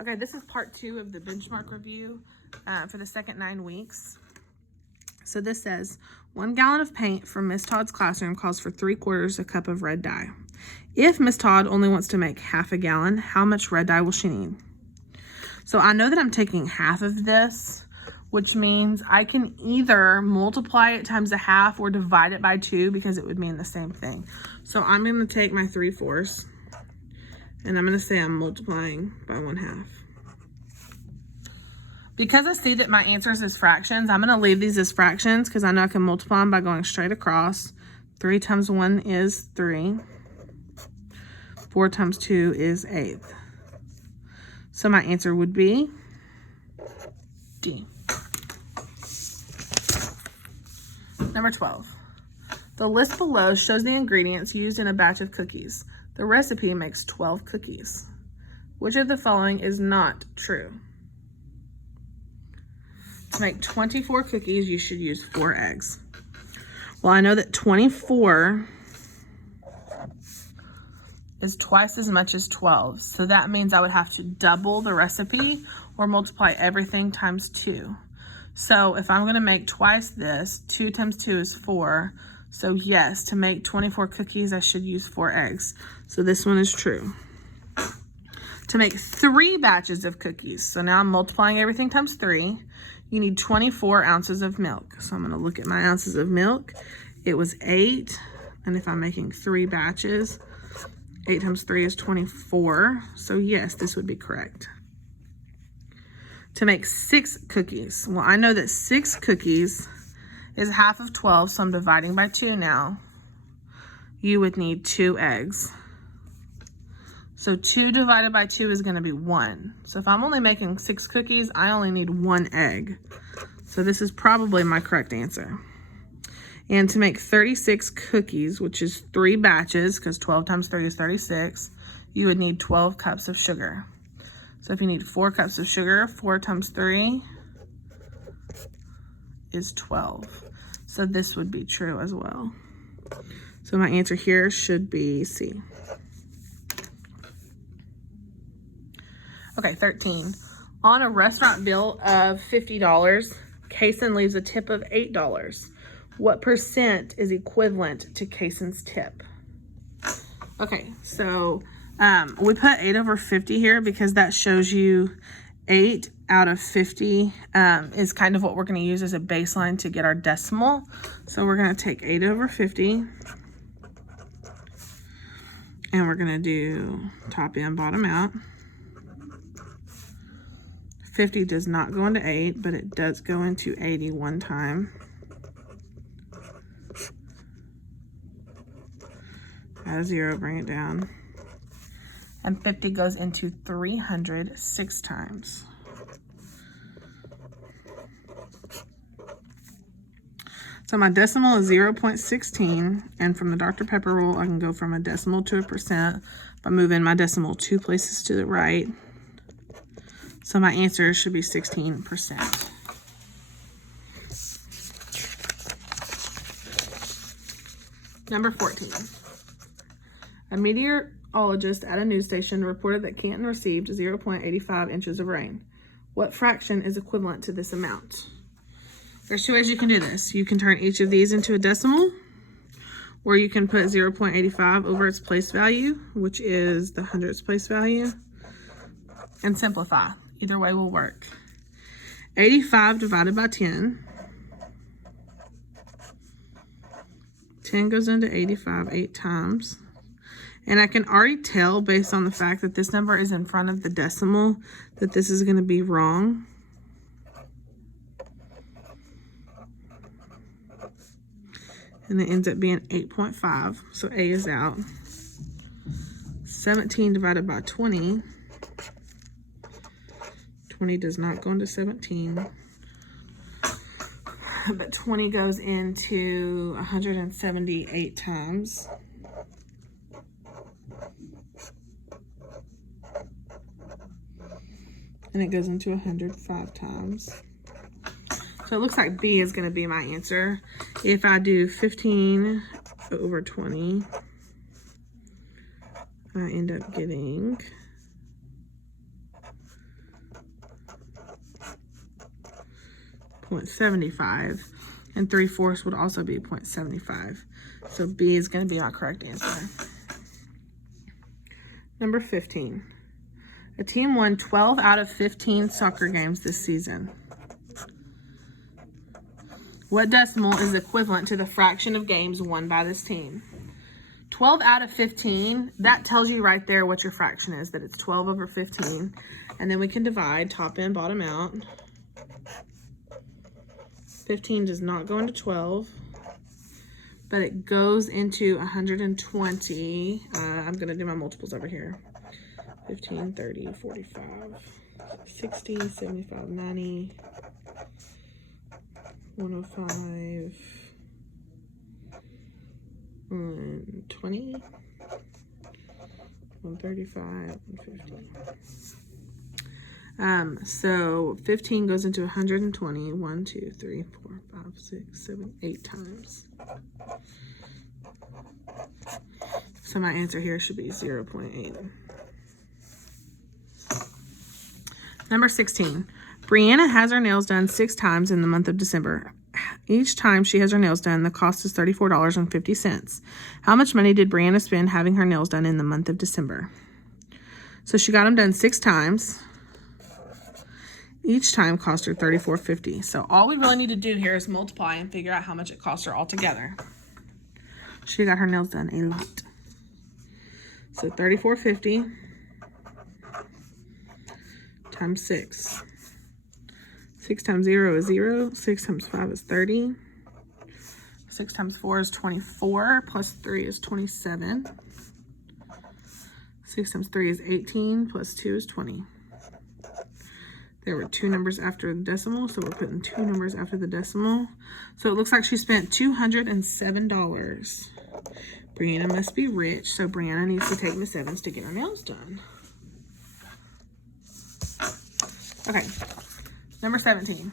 Okay, this is part 2 of the benchmark review for the second 9 weeks. So this says, 1 gallon of paint from Miss Todd's classroom calls for 3/4 a cup of red dye. If Miss Todd only wants to make half a gallon, how much red dye will she need? So I know that I'm taking half of this, which means I can either multiply it times a half or divide it by 2 because it would mean the same thing. So I'm going to take my 3/4 and I'm going to say I'm multiplying by 1/2. Because I see that my answers is fractions, I'm going to leave these as fractions because I know I can multiply them by going straight across. 3 times 1 is 3. 4 times 2 is 8. So my answer would be D. Number 12. The list below shows the ingredients used in a batch of cookies. The recipe makes 12 cookies. Which of the following is not true? To make 24 cookies, you should use 4 eggs. Well, I know that 24 is twice as much as 12. So that means I would have to double the recipe or multiply everything times 2. So if I'm going to make twice this, 2 times 2 is 4. So yes, to make 24 cookies, I should use 4 eggs. So this one is true. To make 3 batches of cookies, so now I'm multiplying everything times 3, you need 24 ounces of milk. So I'm going to look at my ounces of milk. It was 8, and if I'm making 3 batches, 8 times 3 is 24. So yes, this would be correct. To make 6 cookies, well, I know that 6 cookies is half of 12, so I'm dividing by 2 now. You would need 2 eggs. So 2 divided by 2 is going to be 1. So if I'm only making 6 cookies, I only need 1 egg. So this is probably my correct answer. And to make 36 cookies, which is 3 batches, because 12 times 3 is 36, you would need 12 cups of sugar. So if you need 4 cups of sugar, 4 times 3 is 12. So this would be true as well. So my answer here should be C. Okay, 13. On a restaurant bill of $50, Kaysen leaves a tip of $8. What percent is equivalent to Kaysen's tip? Okay, so we put 8 over 50 here because that shows you 8 out of 50 is kind of what we're going to use as a baseline to get our decimal. So we're going to take 8 over 50 and we're going to do top in, bottom out. 50 does not go into 8, but it does go into 80 one time. Add a 0, bring it down. And 50 goes into 300 6 times. So my decimal is 0.16, and from the Dr. Pepper rule, I can go from a decimal to a percent by moving my decimal 2 places to the right. So my answer should be 16%. Number 14. A meteorologist at a news station reported that Canton received 0.85 inches of rain. What fraction is equivalent to this amount? There's 2 ways you can do this. You can turn each of these into a decimal, or you can put 0.85 over its place value, which is the hundredths place value, and simplify. Either way will work. 85 divided by 10. 10 goes into 85 8 times. And I can already tell based on the fact that this number is in front of the decimal that this is going to be wrong. And it ends up being 8.5. So A is out. 17 divided by 20. 20 does not go into 17. But 20 goes into 178 times. And it goes into 105 times. So it looks like B is going to be my answer. If I do 15 over 20, I end up getting 0.75. And 3/4 would also be 0.75. So B is going to be our correct answer. Number 15. A team won 12 out of 15 soccer games this season. What decimal is equivalent to the fraction of games won by this team? 12 out of 15, that tells you right there what your fraction is, that it's 12 over 15. And then we can divide top in, bottom out. 15 does not go into 12, but it goes into 120. I'm going to do my multiples over here. 15, 30, 45, 60, 75, 90, 105, 120, 135, 150. So 15 goes into 120, 1, 2, 3, 4, 5, 6, 7, 8 times. So my answer here should be 0.8. Number 16. Brianna has her nails done 6 times in the month of December. Each time she has her nails done, the cost is $34.50. How much money did Brianna spend having her nails done in the month of December? So she got them done 6 times. Each time cost her $34.50. So all we really need to do here is multiply and figure out how much it cost her altogether. She got her nails done a lot. So $34.50 times 6. 6 times 0 is 0. 6 times 5 is 30. 6 times 4 is 24. Plus 3 is 27. 6 times 3 is 18. Plus 2 is 20. There were 2 numbers after the decimal, so we're putting 2 numbers after the decimal. So it looks like she spent $207. Brianna must be rich, so Brianna needs to take Miss Evans to get her nails done. Okay, number 17.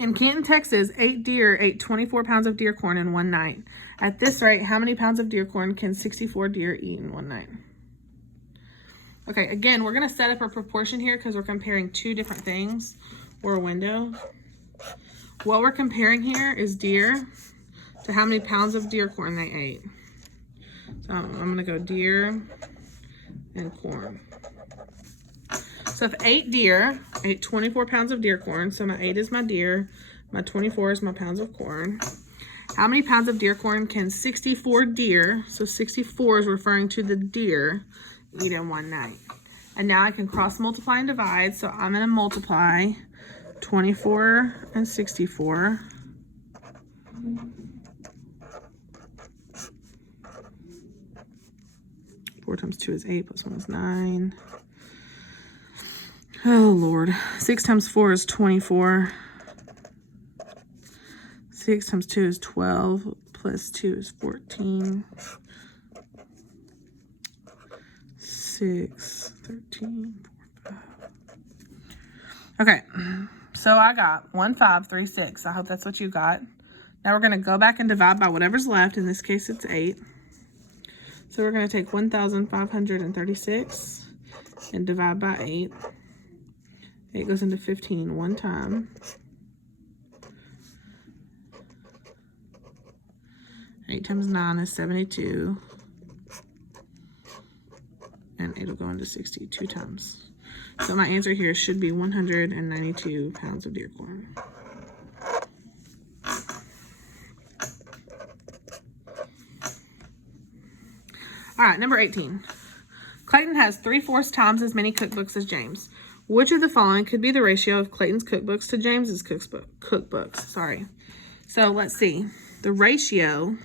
In Canton, Texas, 8 deer ate 24 pounds of deer corn in one night. At this rate, how many pounds of deer corn can 64 deer eat in one night? Okay, again, we're going to set up a proportion here because we're comparing 2 different things, or a window. What we're comparing here is deer to how many pounds of deer corn they ate. So I'm going to go deer and corn. So if 8 deer ate 24 pounds of deer corn, so my 8 is my deer, my 24 is my pounds of corn. How many pounds of deer corn can 64 deer, so 64 is referring to the deer, eat in one night? And now I can cross multiply and divide, so I'm going to multiply 24 and 64. Four times 2 is 8, plus 1 is 9. Oh, Lord. 6 times 4 is 24. 6 times 2 is 12, plus 2 is 14. 6, 13, 4, 5. Okay, so I got 1536. I hope that's what you got. Now we're going to go back and divide by whatever's left. In this case, it's 8. So we're going to take 1536 and divide by 8. 8 goes into 15 one time. 8 times 9 is 72. And 8 will go into 60 2 times. So my answer here should be 192 pounds of deer corn. All right, number 18. Clayton has 3/4 times as many cookbooks as James. Which of the following could be the ratio of Clayton's cookbooks to James's cookbooks? Sorry. So let's see. The ratio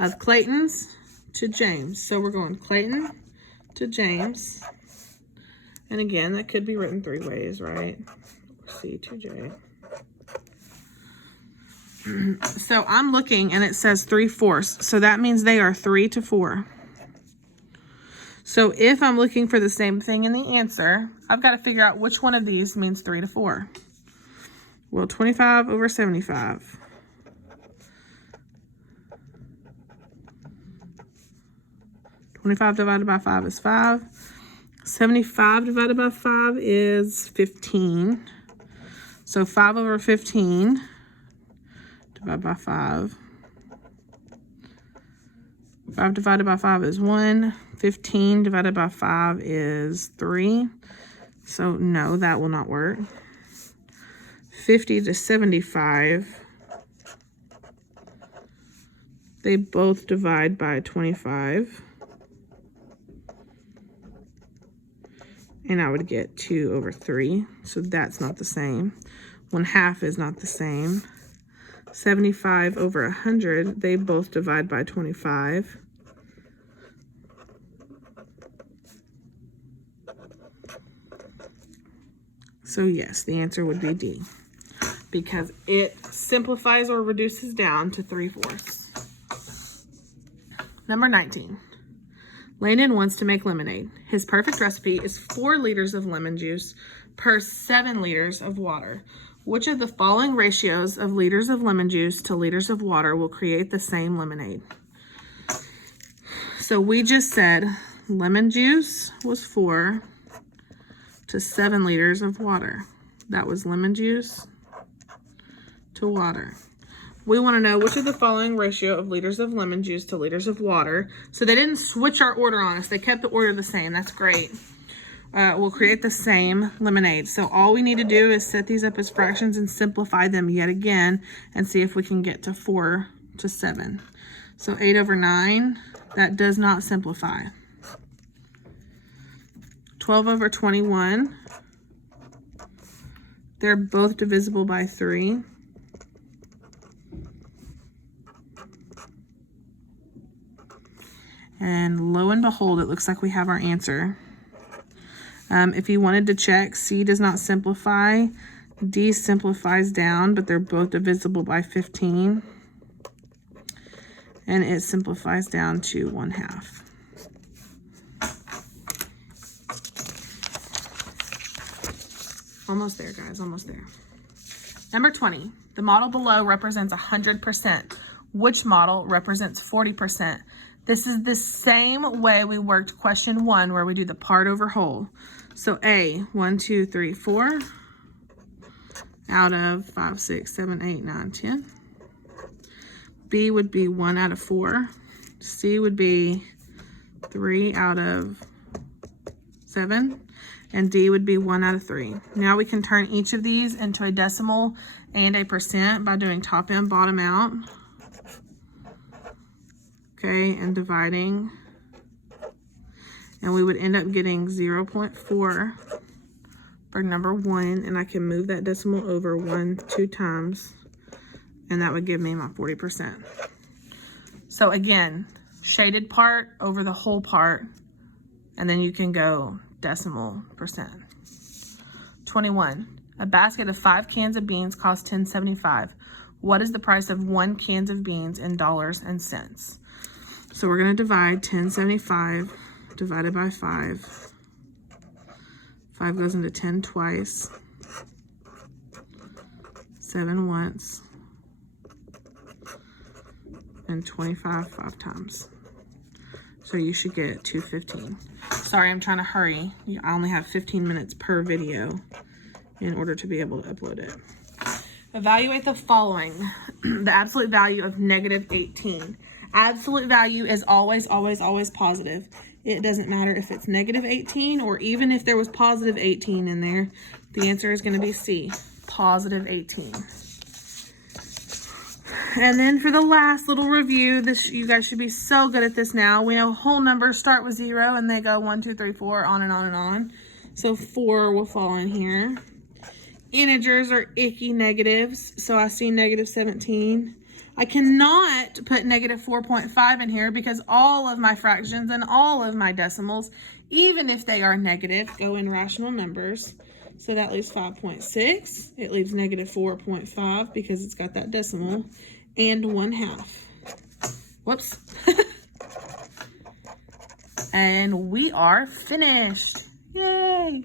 of Clayton's to James. So we're going Clayton to James. And again, that could be written 3 ways, right? C to J. So I'm looking and it says 3/4. So that means they are 3 to 4. So if I'm looking for the same thing in the answer, I've got to figure out which one of these means 3 to 4. Well, 25 over 75. $25 divided by 5 is 5. 75 divided by 5 is 15. So 5 over 15 divided by 5. 5 divided by 5 is 1. 15 divided by 5 is 3. So no, that will not work. 50 to 75. They both divide by 25. And I would get 2 over 3. So that's not the same. 1/2 is not the same. 75 over 100, they both divide by 25. So yes, the answer would be D, because it simplifies or reduces down to 3/4. Number 19. Landon wants to make lemonade. His perfect recipe is 4 liters of lemon juice per 7 liters of water. Which of the following ratios of liters of lemon juice to liters of water will create the same lemonade? So we just said lemon juice was 4 to 7 liters of water. That was lemon juice to water. We want to know which of the following ratio of liters of lemon juice to liters of water. So they didn't switch our order on us. They kept the order the same. That's great. Will create the same lemonade. So all we need to do is set these up as fractions and simplify them yet again and see if we can get to 4 to 7. So 8 over 9, that does not simplify. 12 over 21, they're both divisible by 3. And lo and behold, it looks like we have our answer. If you wanted to check, C does not simplify. D simplifies down, but they're both divisible by 15. And it simplifies down to 1/2. Almost there, guys, almost there. Number 20, the model below represents 100%. Which model represents 40%? This is the same way we worked question 1, where we do the part over whole. So A, 1, 2, 3, 4, out of 5, 6, 7, 8, 9, 10. B would be 1 out of 4. C would be 3 out of 7. And D would be 1 out of 3. Now we can turn each of these into a decimal and a percent by doing top in, bottom out. Okay, and dividing. And we would end up getting 0.4 for number 1. And I can move that decimal over 1, 2 times. And that would give me my 40%. So again, shaded part over the whole part. And then you can go decimal percent. 21. A basket of 5 cans of beans costs $10.75. What is the price of 1 can of beans in dollars and cents? So we're going to divide $10.75 divided by 5. 5 goes into 10 twice. 7 once. And 25 5 times. So you should get $2.15. Sorry, I'm trying to hurry. I only have 15 minutes per video in order to be able to upload it. Evaluate the following. The absolute value of -18. Absolute value is always, always, always positive. It doesn't matter if it's -18 or even if there was positive 18 in there. The answer is going to be C, positive 18. And then for the last little review, you guys should be so good at this now. We know whole numbers start with 0 and they go 1, 2, 3, 4, on and on and on. So 4 will fall in here. Integers are icky negatives. So I see -17. I cannot put -4.5 in here because all of my fractions and all of my decimals, even if they are negative, go in rational numbers. So that leaves 5.6. It leaves -4.5 because it's got that decimal. And 1/2. Whoops. And we are finished. Yay!